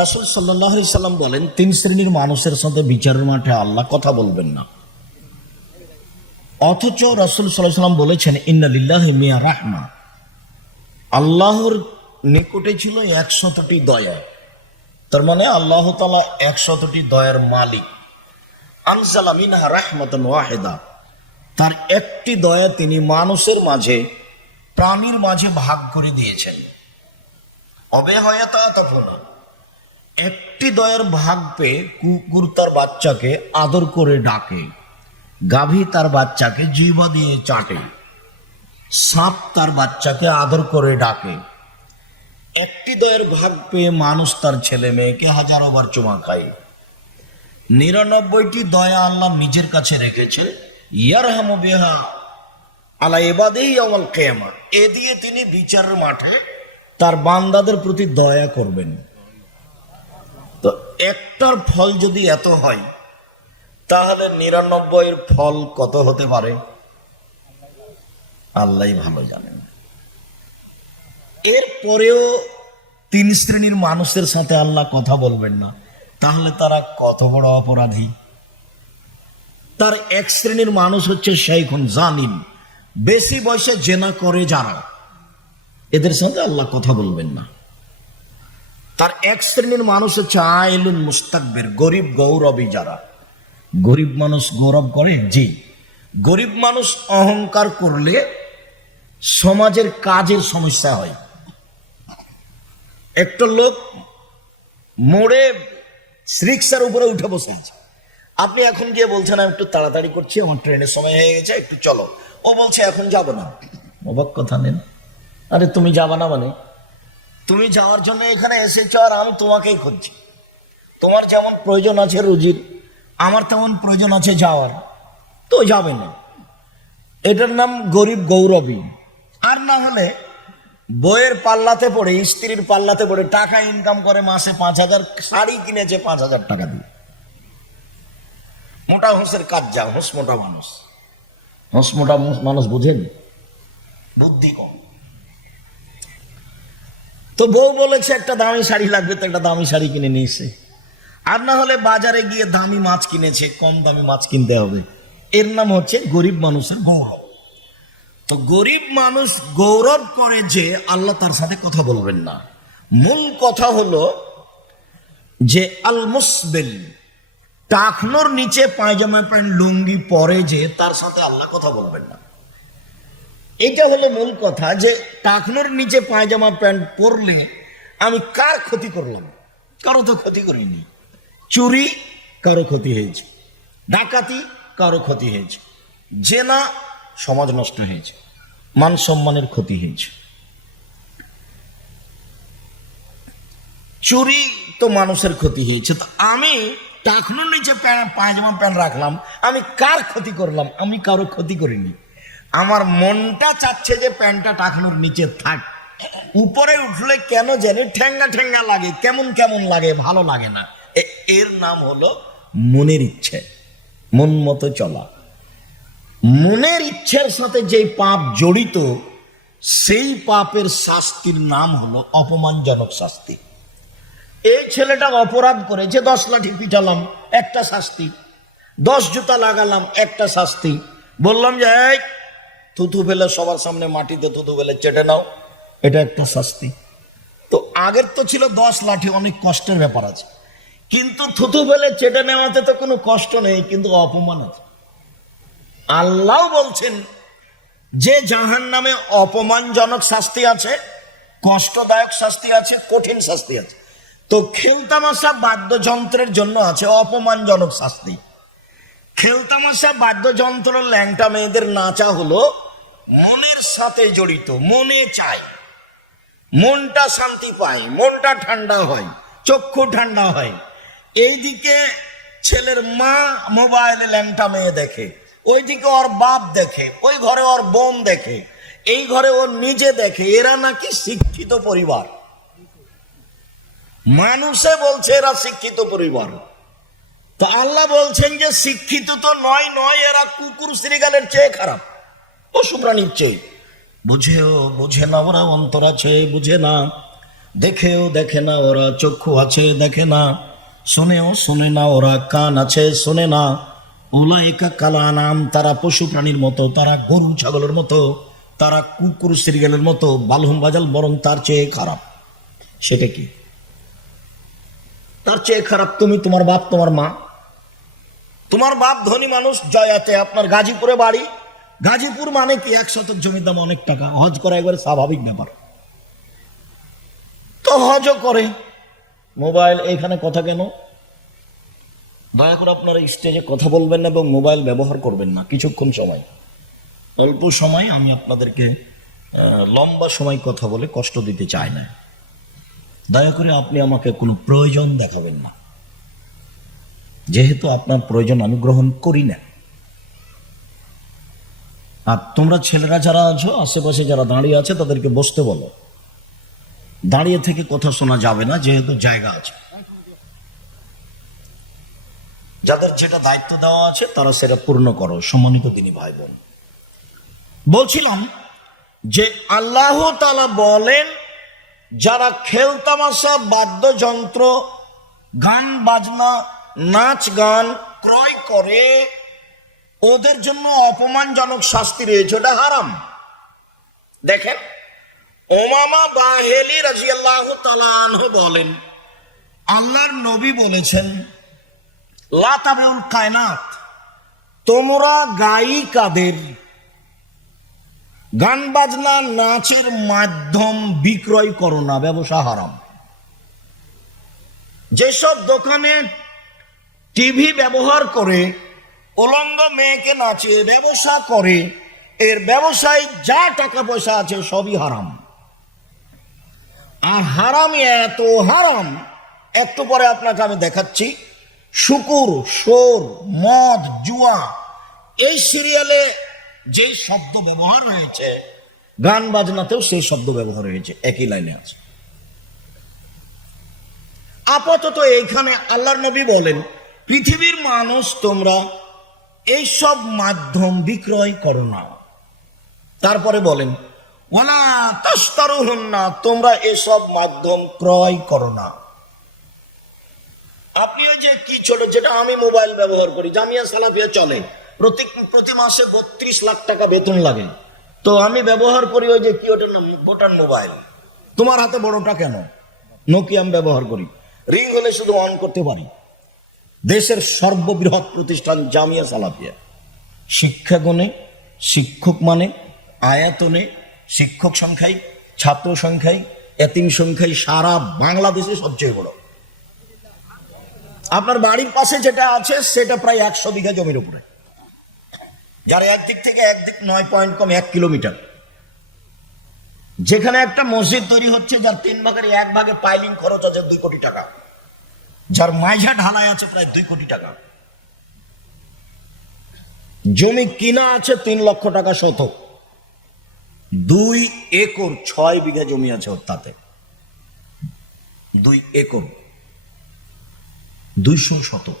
রাসূল সাল্লাল্লাহু আলাইহি সাল্লাম বলেন, তিন শ্রেণীর মানুষের সাথে বিচারের মাঠে আল্লাহ কথা বলবেন না। অথচ রাসূল সাল্লাল্লাহু আলাইহি সাল্লাম বলেছেন, ইন্না লিল্লাহি মিয়া রাহমা, আল্লাহর নিকটে ছিল 100টি দয়া। তার মানে আল্লাহ তাআলা 100টি দয়ার মালিক। আনজালা মিনহা রাহমাতান ওয়াহিদা, তার একটি দয়া তিনি মানুষের মাঝে, প্রাণীর মাঝে ভাগ করে দিয়েছেন। অবেহয়তা তখন একটি দয়ার ভাগ পেয়ে কুকুর তার বাচ্চাকে আদর করে ডাকে, গাভী তার বাচ্চাকে জিহ্বা দিয়ে চাটে, সাপ তার বাচ্চাকে আদর করে ডাকে। একটি দয়ের ভাগ পেয়ে মানুষ তার ছেলে মেয়েকে হাজারো বার চুমা খায়। 99টি দয়া আল্লাহ নিজের কাছে রেখেছে। ইয়ারহামু বিহা আলা ইবাদিহি ইয়াউমাল কিয়ামা, এ দিয়ে তিনি বিচারের মাঠে তার বান্দাদের প্রতি দয়া করবেন। তো একটার ফল যদি এত হয়, তাহলে 99-এর ফল কত হতে পারে আল্লাহই ভালো জানেন। এরপরেও তিন শ্রেণীর মানুষের সাথে আল্লাহ কথা বলবেন না, তাহলে তারা কত বড় অপরাধী। তার এক শ্রেণীর মানুষ হচ্ছে শাইখুন জানিন, বেশি বয়সে জেনা করে যারা, এদের সাথে আল্লাহ কথা বলবেন না। তার এক শ্রেণীর মানুষ হচ্ছে আইলুন মুস্তাকবির, গরিব গৌরবী যারা। গরিব মানুষ গৌরব করে, জি। গরিব মানুষ অহংকার করলে সমাজের কাজের সমস্যা হয়। একটা লোক মোড়ে রিক্সার উপরে উঠে বসে আছে, আপনি এখন গিয়ে বলছেন আমি একটু তাড়াতাড়ি করছি, আমার ট্রেনের সময় হয়ে গেছে, একটু চলো। ও বলছে এখন যাব না। অবাক কথা নেন, আরে তুমি যাবা না মানে? তুমি যাওয়ার জন্য এখানে এসেছো আর আমি তোমাকেই খুঁজছি। তোমার যেমন প্রয়োজন আছে রুজির, আমার তেমন প্রয়োজন আছে যাওয়ার, তো যাবে না। এটার নাম গরিব গৌরবী। আর না হলে বইয়ের পাল্লাতে পড়ে, স্ত্রীর পাল্লাতে পড়ে টাকা ইনকাম করে, মাসে 5,000, শাড়ি কিনেছে 5,000 টাকা দিয়ে। মোটা হোঁসের কাজ যা, হোঁস মোটা মানুষ। হোঁস মোটা মানুষ বুঝেন, বুদ্ধি কম। তো বউ বলেছে একটা দামি শাড়ি লাগবে, তো একটা দামি শাড়ি কিনে নিয়েছে। আর না হলে বাজারে গিয়ে দামি মাছ কিনেছে, কম দামি মাছ কিনতে হবে। এর নাম হচ্ছে গরিব মানুষের গৌরব। তো গরিব মানুষ গৌরব করে যে আল্লাহ তার সাথে কথা বলবেন না। মূল কথা হলো যে আল মুসবিল, টাকনোর নিচে পায়জামা প্যান্ট লুঙ্গি পরে যে, তার সাথে আল্লাহ কথা বলবেন না। এটা হলো মূল কথা, যে টাকনোর নিচে পায়জামা প্যান্ট পরলে আমি কার ক্ষতি করলাম? কারো তো ক্ষতি করিনি। চুরি, কারো ক্ষতি হয়েছে। ডাকাতি, কারো ক্ষতি হয়েছে। জেনা, সমাজ নষ্ট হয়েছে, মান সম্মানের ক্ষতি হয়েছে। চুরি তো মানুষের ক্ষতি হয়েছে। তো আমি টাকনোর নিচে পায়জামা প্যান্ট রাখলাম, আমি কার ক্ষতি করলাম? আমি কারো ক্ষতি করিনি। আমার মনটা চাচ্ছে যে প্যান্টটা টাকনোর নিচে থাক। উপরে উঠলে কেন জানি ঠেঙ্গা ঠেঙ্গা লাগে, কেমন কেমন লাগে, ভালো লাগে না। এর নাম হলো মনের ইচ্ছে, মন মতো চলা। মনের ইচ্ছের সাথে যেই পাপ জড়িত, সেই পাপের শাস্তির নাম হলো অপমানজনক শাস্তি। এই ছেলেটা অপরাধ করেছে, 10 লাঠি পিটালাম, একটা শাস্তি। 10 জুতা লাগালাম, একটা শাস্তি। বললাম যে এই থুথু ফেলে সবার সামনে মাটিতে থুথু ফেলে চেটে নাও, এটা একটা শাস্তি। তো আগের তো ছিল 10 লাঠি, অনেক কষ্টের ব্যাপার আছে। কিন্তু থুথু ফেলে চেটে নেওয়াতে তো কোনো কষ্ট নেই, কিন্তু অপমান আছে। আল্লাহ বলছেন যে জাহান্নামে অপমানজনক শাস্তি আছে, কষ্টদায়ক শাস্তি আছে, কঠিন শাস্তি আছে। তো খেলতামাশা বাদ্যযন্ত্রের জন্য আছে অপমানজনক শাস্তি। খেলতামাশা বাদ্যযন্ত্র ল্যাংটা মেয়েদের নাচা হলো মনের সাথে জড়িত। মনে চায়, মনটা শান্তি পায়, মনটা ঠান্ডা হয়, চক্ষু ঠান্ডা হয়। এইদিকে ছেলের মা মোবাইলে ল্যাংটা মেয়ে দেখে, ওইদিকে ওর বাপ দেখে, ওই ঘরে ওর বোন দেখে, এই ঘরে ওর নিজে দেখে। এরা নাকি শিক্ষিত পরিবার। মানুষে বলছে এরা শিক্ষিত পরিবার। তো আল্লাহ বলছেন যে শিক্ষিত তো নয়, এরা কুকুর শ্রীগালের চেয়ে খারাপ, পশু প্রাণীর চেয়ে। বুঝে না, ওরা অন্তর আছে, বুঝে না। দেখেও দেখে না ওরা, চক্ষু আছে দেখে না, শোনেও শোনে না ওরা, কান আছে শোনে না। উলাইকা কাল আনাম, তারা পশু প্রাণীর মতো, তারা গরু ছাগলের মতো, তারা কুকুর শ্রীগালের মতো, বালহুম বাজাল, বরং তার চেয়ে খারাপ। সেটা কি? তার চেয়ে খারাপ তুমি, তোমার বাপ, তোমার মা। তোমার বাপ ধনী মানুষ, জয়াতে আপনার গাজীপুরে বাড়ি। গাজীপুর মানে কি 1 শতক জমির দাম অনেক টাকা, হজ করা একবারে স্বাভাবিক ব্যাপার। তো হজও করে। মোবাইল এইখানে কথা কেন? দয়া করে আপনারা স্টেজে কথা বলবেন না এবং মোবাইল ব্যবহার করবেন না কিছুক্ষণ সময়, অল্প সময়। আমি আপনাদেরকে লম্বা সময় কথা বলে কষ্ট দিতে চাই না। দয়া করে আপনি আমাকে কোনো প্রয়োজন দেখাবেন না, যেহেতু আপনার প্রয়োজন আমি গ্রহণ করি না। আর তোমরা ছেলেরা যারা আছো, আশেপাশে যারা দাঁড়িয়ে আছে, তাদেরকে বসতে বলো। দাঁড়িয়ে থেকে কথা শোনা যাবে না, যেহেতু জায়গা আছে। যাদের যেটা দায়িত্ব দেওয়া আছে তারা সেটা পূর্ণ করো। সম্মানিত দিনী ভাই বোন, বলছিলাম যে আল্লাহ তাআলা বলেন, যারা খেলতামাশা, বাদ্যযন্ত্র, গান বাজনা, নাচ গান ক্রয় করে, ওদের জন্য অপমানজনক শাস্তি রয়েছে, ওটা হারাম। দেখেন, উমামা বাহেলি রাদিয়াল্লাহু তাআলা আনহু বলেন, আল্লাহর নবী বলেছেন, লা তাবিউল কায়নাত, তোমরা গায়িকাদের গান বাজনা নাচের মাধ্যম বিক্রয় করো না, ব্যবসা হারাম। যেসব দোকানে টিভি ব্যবহার করে উলঙ্গ মেয়েকে নাচে, ব্যবসা করে, এর ব্যবসায় যা টাকা পয়সা আছে সবই হারাম। আর হারাম এত হারাম, একটু পরে আপনাকে আমি দেখাচ্ছি। শুকুর, সোর, মদ, জুয়া, এই সিরিয়ালে যে শব্দ ব্যবহার হয়েছে, গান বাজনাতেও সেই শব্দ ব্যবহার হয়েছে, একই লাইনে আছে। আপাতত এইখানে আল্লাহর নবী বলেন, পৃথিবীর মানুষ তোমরা এইসব মাধ্যম বিক্রয় করো না। তারপরে বলেন, ওয়ালা তাশতারুহুন্না, তোমরা এসব মাধ্যম ক্রয় করো না। আপনি ওই যে কি ছোট, যেটা আমি মোবাইল ব্যবহার করি, জামিয়া সালাফিয়া চলে, প্রতি মাসে 32 লাখ টাকা বেতন লাগে। তো আমি ব্যবহার করি ওই যে কি, ওটার নাম বোটান মোবাইল। তোমার হাতে বড়টা কেন? নোকিয়া আমি ব্যবহার করি, রিং হলে শুধু অন করতে পারি। দেশের সর্ববৃহৎ প্রতিষ্ঠান জামিয়া সালাফিয়া, শিক্ষাগুণে, শিক্ষক মানে, আয়াতনে, শিক্ষক সংখ্যায়, ছাত্র সংখ্যায়, এতিম সংখ্যায় সারা বাংলাদেশে সবচেয়ে বড়। আপনার বাড়ির পাশে যেটা আছে সেটা প্রায় 100 বিঘা জমির উপরে, যার একদিক থেকে একদিক 9 পয়েন্ট কম 1 কিলোমিটার। যেখানে একটা মসজিদ তৈরি হচ্ছে, যার 3 ভাগের 1 ভাগে পাইলিং খরচ আছে 2 কোটি টাকা, যার মাইঝা ঢালাই আছে প্রায় 2 কোটি টাকা। জমি কিনা আছে 3 লক্ষ টাকা শতক, 2 একর 6 বিঘা জমি আছে ওর, তাতে 2 একর 200 শতক,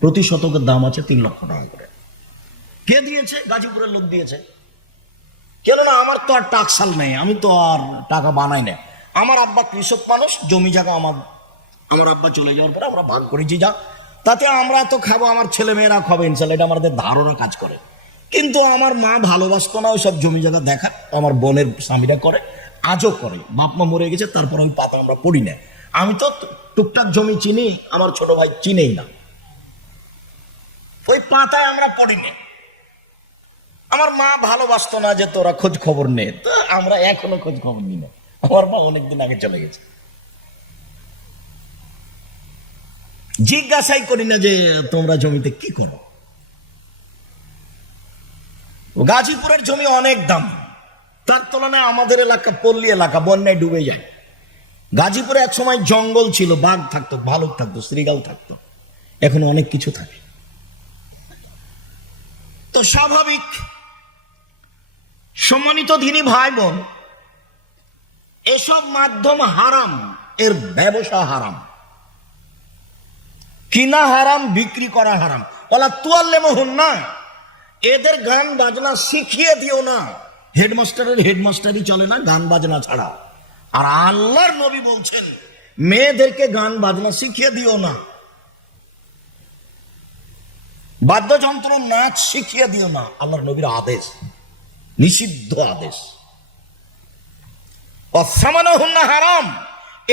প্রতি শতকের দাম আছে 3 লক্ষ টাকা করে। কে দিয়েছে? গাজীপুরের লোক দিয়েছে। কেননা আমার তো আর টাকসাল নেই, আমি তো আর টাকা বানাই না। আমার আব্বা কৃষক মানুষ, জমি জায়গা আমার আব্বা চলে যাওয়ার পরে আমরা ভাগ করেছি, যা তাতে আমরা তো খাবো, আমার ছেলে মেয়েরা খাবে ইনশাল্লাহ, এটা আমাদের ধারণা কাজ করে। কিন্তু আমার মা ভালোবাসতো না ওই সব জমি জায়গা দেখা, আমার বোনের স্বামীরা করে, আজও করে। বাপ মা মরে গেছে, তারপর ওই পাতা আমরা পড়ি না। আমি তো টুকটাক জমি চিনি, আমার ছোট ভাই চিনেই না, ওই পাতায় আমরা পড়ি না। আমার মা ভালোবাসতো না যে তোরা খোঁজ খবর নে, তো আমরা এখনো খোঁজ খবর নিই না। আমার মা অনেকদিন আগে চলে গেছে, জিজ্ঞাসাই করি না যে তোমরা জমিতে কি করো। গাজীপুরের জমি অনেক দাম, তার তুলনায় আমাদের এলাকা পল্লী এলাকা, বন্যায় ডুবে যায়। গাজীপুরে এক সময় জঙ্গল ছিল, বাঘ থাকতো, ভালুক থাকতো, শ্রীগাল থাকতো, এখন অনেক কিছু থাকে। তো স্বাভাবিক। সম্মানিত দিনী ভাই বোন, এসব মাধ্যম হারাম, এর ব্যবসা হারাম, কিনা হারাম, বিক্রি করা হারাম। বলা তুয়াল্লেমহুন না, এদের গান বাজনা শিখিয়ে দিও না। হেডমাস্টারের হেডমাস্টারই চলে না গান বাজনা ছাড়া। আর আল্লাহর নবী বলছেন মেয়েদেরকে গান বাজনা শিখিয়ে দিও না, বাদ্যযন্ত্র নাচ শিখিয়ে দিও না। আল্লাহর নবীর আদেশ, নিষিদ্ধ আদেশ। অসামানাহুন্না হারাম,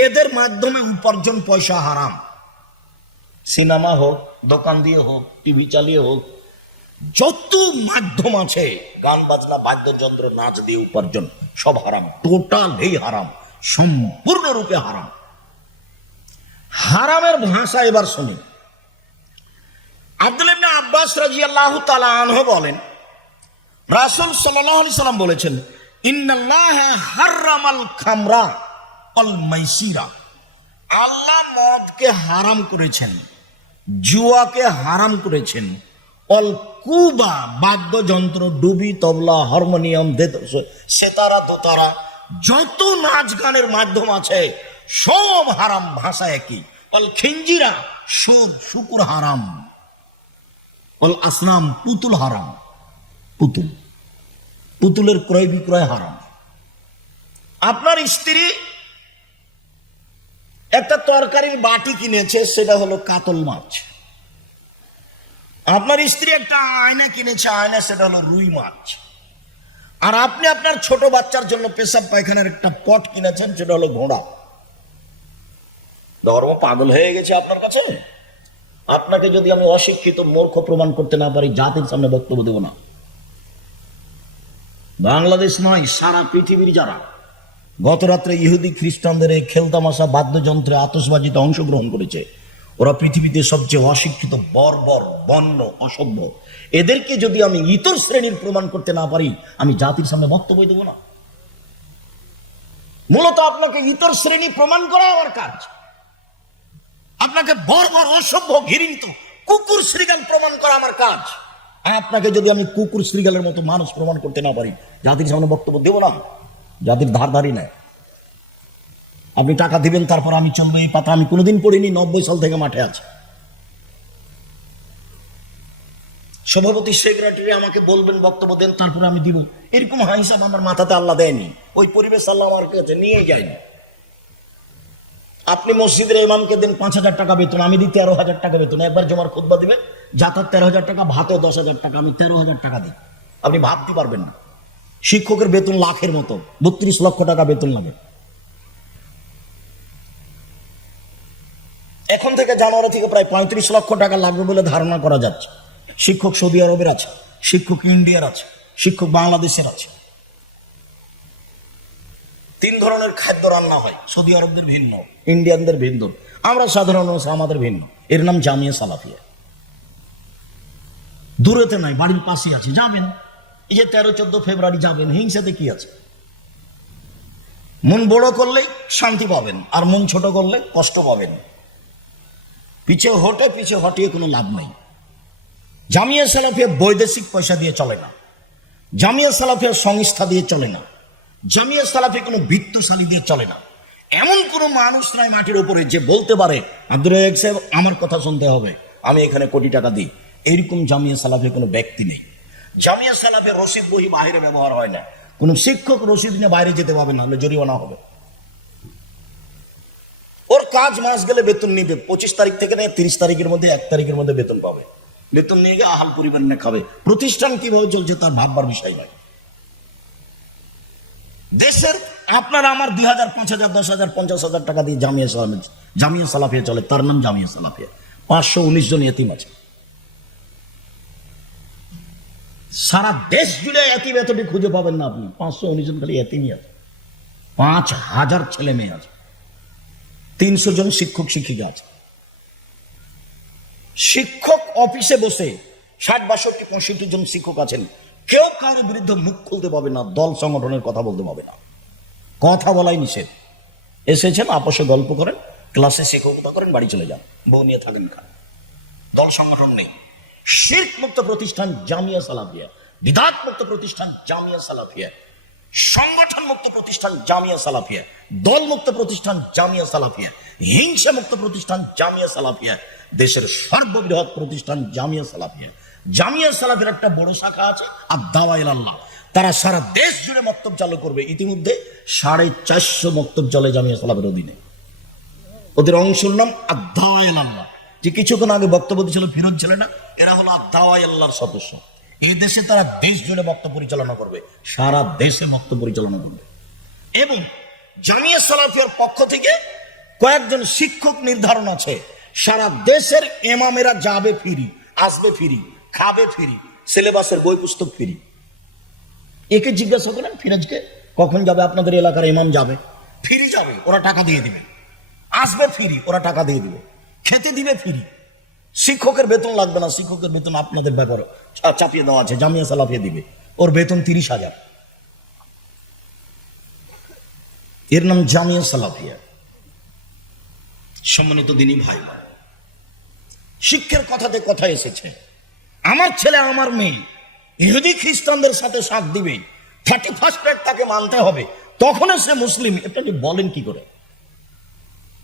এদের মাধ্যমে উপার্জন পয়সা হারাম। সিনেমা হোক, দোকান দিয়ে হোক, টিভি চালিয়ে হোক, যত মাধ্যম আছে গান বাজনা বাদ্যযন্ত্র নাচ দিয়ে উপার্জন সব হারাম, টোটালি হারাম, সম্পূর্ণরূপে হারাম। হারামের ভাষা এবার শুনি। আব্দুল্লাহ ইবনে আব্বাস রাদিয়াল্লাহু তাআলা আনহু বলেন, রাসূল সাল্লাল্লাহু আলাইহি সাল্লাম বলেছেন, ইন্নাল্লাহা হারামাল খামরা ওয়াল মাইসিরা, আল্লাহ মদকে হারাম করেছেন, জুয়াকে হারাম করেছেন, অল কুবা বাদ্যযন্ত্র, ডুবি, তবলা, হারমোনিয়াম, সেতারা, দোতারা, যত নাচ গানের মাধ্যম আছে সব হারাম, ভাষা একই। অল খিঞ্জিরা, সুদ, শুকুর হারাম। অল আসনাম, পুতুল হারাম, পুতুল, পুতুলের ক্রয় বিক্রয় হারাম। আপনার স্ত্রী একটা তরকারির বাটি কিনেছে, সেটা হলো কাতল মাছ। আপনার স্ত্রী একটা আয়না কিনেছে, আয়না, সেটা হলো রুই মাছ। আর আপনি আপনার ছোট বাচ্চার জন্য পেশাব পায়খানার একটা পট কিনেছেন, সেটা হলো ঘোড়া। ধর্ম পাগল হয়ে গেছে আপনার কাছে। আপনাকে যদি আমি অশিক্ষিত মূর্খ প্রমাণ করতে না পারি, জাতির সামনে বক্তব্য দেব না। বাংলাদেশ নয়, সারা পৃথিবীর যারা গত রাত্রে ইহুদি খ্রিস্টানদের এই খেলতামাশা বাদ্যযন্ত্রে আতশবাজিতে অংশগ্রহণ করেছে, ওরা পৃথিবীতে সবচেয়ে অশিক্ষিত, বর্বর, বন্য, অসভ্য। এদেরকে যদি আমি ইতর শ্রেণীর প্রমাণ করতে না পারি, আমি জাতির সামনে বক্তব্য দেব না। মূলত আপনাকে ইতর শ্রেণী প্রমাণ করা আমার কাজ। আপনাকে বর্বর, অসভ্য, ঘৃণিত, কুকুর শ্রীগাল প্রমাণ করা আমার কাজ। আপনাকে যদি আমি কুকুর শ্রীগালের মতো মানুষ প্রমাণ করতে না পারি, জাতির সামনে বক্তব্য দেব না। জাতির ধারধারি নেয়। আপনি টাকা দিবেন, তারপর আমি চলবো, এই পাতা আমি কোনোদিন পড়িনি, 90 সাল থেকে মাঠে আছে। সভাপতি, সেক্রেটারি আমাকে বলবেন বক্তব্য দেন, তারপরে আমি দিব, এরকম হিসাব আমার মাথাতে আল্লাহ দেয়নি। ওই পরিবেশ আল্লাহ আমার কাছে নিয়ে যায়নি। আপনি মসজিদের ইমামকে দেন 5,000 টাকা বেতন, আমি দিই 13,000 টাকা বেতন। একবার জমার খুতবা দিবেন, যাতায়াত 13,000 টাকা, ভাতে 10,000 টাকা, আমি 13,000 টাকা দিই। আপনি ভাবতে পারবেন না। শিক্ষকের বেতন লাখের মতো, 32 লক্ষ টাকা বেতন লাগে। এখন থেকে জানুয়ারি থেকে প্রায় 35 লক্ষ টাকা লাগবে বলে ধারণা করা যাচ্ছে। শিক্ষক সৌদি আরবের আছে, শিক্ষক ইন্ডিয়ার আছে, শিক্ষক বাংলাদেশের আছে। 3 ধরনের খাদ্য রান্না হয়, সৌদি আরবদের ভিন্ন, ইন্ডিয়ানদের ভিন্ন, আমরা সাধারণ আমাদের ভিন্ন। এর নাম জামিয়া সালাফিয়া। দূরেতে নাই, বাড়ির পাশে আছে, যাবেন। এই যে 13-14 ফেব্রুয়ারি যাবেন, হিংসাতে কি আছে? মন বড় করলেই শান্তি পাবেন, আর মন ছোট করলে কষ্ট পাবেন। পিছে হটিয়ে কোনো লাভ নেই। জামিয়া সালাফিয়া বৈদেশিক পয়সা দিয়ে চলে না, জামিয়া সালাফিয়া সংস্থা দিয়ে চলে না, জামিয়া সালাফিয়া কোনো বিত্তশালী দিয়ে চলে না। এমন কোনো মানুষ নাই মাটির উপরে যে বলতে পারে, আব্দুর রাজ্জাক সাহেব আমার কথা শুনতে হবে, আমি এখানে কোটি টাকা দিই। এইরকম জামিয়া সালাফিয়া কোনো ব্যক্তি নেই। জামিয়া সালাফিয়া রসিদ বহি বাইরে ব্যবহার হয় না। কোন শিক্ষক রসিদ নিয়ে বাইরে যেতে পারবে না, হলে জরিমানা হবে। ওর কাজ মাস গেলে বেতন নিবে, 25 তারিখ থেকে নিয়ে 30 তারিখের মধ্যে, 1 তারিখের মধ্যে বেতন পাবে। বেতন নিয়ে গিয়ে আহাল পরিবার নিয়ে খাবে। প্রতিষ্ঠান কিভাবে চলছে তার ভাববার বিষয় নয়। দেশের আপনার আমার 2,000, 5,000, 10,000, 50,000 টাকা দিয়ে জামিয়া সালাফিয়া চলে, তার নাম জামিয়া সালাফিয়া। 519 জন এতিম আছে। সারা দেশ জুড়ে এতিম এতটি খুঁজে পাবেন না আপনি। 519 জন খালি এতিমই আছে। 5,000 ছেলে মেয়ে আছে, 300 জন শিক্ষক শিক্ষিকা আছে। শিক্ষক অফিসে বসে 60, 62, 65 জন শিক্ষক আছেন। কেউ কারোর বিরুদ্ধে মুখ খুলতে পাবে না, দল সংগঠনের কথা বলতে পাবে না। কথা বলাই নিষেধ। এসেছেন, আপসে গল্প করেন, ক্লাসে শিক্ষকতা করেন, বাড়ি চলে যান, বউ নিয়ে থাকেন। দল সংগঠন নেই। শিরক মুক্ত প্রতিষ্ঠান জামিয়া সালাফিয়া, বিদআত মুক্ত প্রতিষ্ঠান জামিয়া সালাফিয়া, সংগঠন মুক্ত প্রতিষ্ঠান জামিয়া সালাফিয়া, দল মুক্ত প্রতিষ্ঠান জামিয়া সালাফিয়া, হিংসা মুক্ত প্রতিষ্ঠান জামিয়া সালাফিয়া, দেশের সর্ববৃহৎ প্রতিষ্ঠান জামিয়া সালাফিয়া। জামিয়া সালাফিয়ার একটা বড় শাখা আছে, আর দাওয়া ইলাল্লাহ। তারা সারা দেশ জুড়ে মক্তব চালু করবে। ইতিমধ্যে 450 মক্তব চলে জামিয়া সালাফের অধীনে। ওদের অংশের নাম আদ-দাওয়া ইলাল্লাহ। যে কিছুক্ষণ আগে বক্তব্য দিয়েছিল ফিরোজ ছেলে না, এরা হলো আদ-দাওয়া ইলাল্লাহর সদস্য। এই দেশে তারা দেশ জুড়ে বক্তব্য পরিচালনা করবে, সারা দেশে বক্তব্য পরিচালনা করবে। এবং জামিয়া সালাফিয়ার পক্ষ থেকে কয়েকজন শিক্ষক নির্ধারণ আছে, সারা দেশের ইমামেরা যাবে ফ্রি, আসবে ফ্রি, খাবে ফ্রি, সিলেবাসের বই পুস্তক ফ্রি। একে জিজ্ঞাসা করেন ফিরোজকে, কখন যাবে আপনাদের এলাকার ইমাম? যাবে ফ্রি, যাবে, ওরা টাকা দিয়ে দিবে। আসবে ফ্রি, ওরা টাকা দিয়ে দিবে। খেতে দিবে ফ্রি। শিক্ষকের বেতন লাগবে না, শিক্ষকের বেতন আপনাদের ব্যাপারে চাপিয়ে দেওয়া আছে, জামিয়া সালাফিয়া দিবে। ওর বেতন 30,000। এর নাম জামিয়া সালাফিয়া। সম্মানিত দিনী ভাই, শিক্ষার কথাতে কথা এসেছে। আমার ছেলে আমার মেয়ে ইহুদি খ্রিস্টানদের সাথে সাথ দিবে, 31st রাত তাকে মানতে হবে, তখন সে মুসলিম। এটা বলেন কি করে?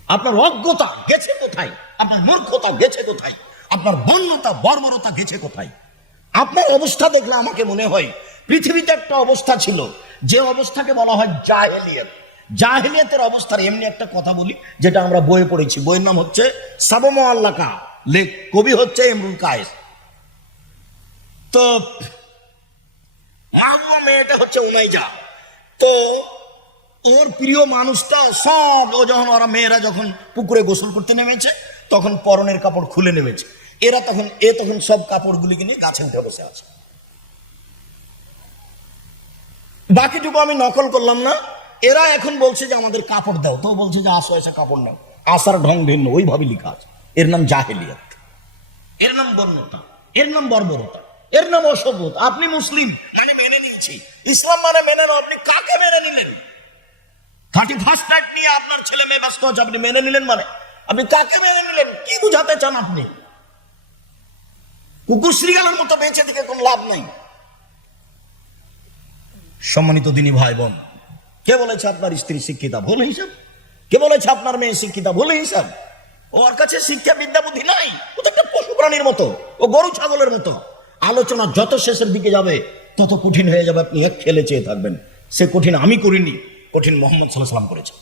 আপনার অজ্ঞতা গেছে কোথায়? আপনার মূর্খতা গেছে কোথায়? আপনার বন্যতা বর্বরতা গেছে কোথায়? আপনার অবস্থা দেখলে আমাকে মনে হয় পৃথিবীতে একটা অবস্থা ছিল, যে অবস্থাকে বলা হয় জাহেলিয়াত। জাহেলিয়াতের অবস্থার এমনি একটা কথা বলি, যেটা আমরা বইয়ে পড়েছি। বইয়ের নাম হচ্ছে সাব মুআল্লাকা, কবি হচ্ছে ইমরুল কায়েস। তো মাহবুবা মেয়েটা হচ্ছে উমাইজা। তো ওর প্রিয় মানুষটা সব, ও যখন ওরা মেয়েরা যখন পুকুরে গোসল করতে নেমেছে, তখন পরনের কাপড় খুলে নেমেছে। তখন সব কাপড়গুলিকে নিয়ে গাছে উঠে বসে আছে। বাকিটুকু আমি নকল করলাম না। এরা এখন বলছে যে আমাদের কাপড় দাও, তো বলছে যে আসো, এসে কাপড় নাও। আসার ঢং ভিন্ন, ওইভাবে লেখা আছে। এর নাম জাহেলিয়াত, এর নাম বর্ণতা, এর নাম বর্বরতা, এর নাম অসভ্যতা। আপনি মুসলিম মানে মেনে নিয়েছি, ইসলাম মানে মেনে নাও। আপনি কাকে মেনে নিলেন? 31st নাইট নিয়ে আপনার ছেলে মেয়ে ব্যস্ত আছে, আপনি মেনে নিলেন মানে? আপনি কাকে মেনে নিলেন? কি বুঝাতে চান আপনি? কুকুর শ্রীগালের মতো বেঁচে থেকে কোন লাভ নাই। সম্মানিত দিনী ভাই বোন, কে বলেছে আপনার স্ত্রী শিক্ষিতা? ভুল হিসাব। কে বলেছে আপনার মেয়ে শিক্ষিতা? ভুল হিসাব। ওর কাছে শিক্ষা বিদ্যা বুদ্ধি নাই। ও তো একটা পশু প্রাণীর মতো, ও গরু ছাগলের মতো। আলোচনা যত শেষের দিকে যাবে তত কঠিন হয়ে যাবে। আপনি এক খেলে চেয়ে থাকবেন। সে কঠিন আমি করিনি, কঠিন মুহাম্মদ সাল্লাল্লাহু আলাইহি ওয়াসাল্লাম করেছে।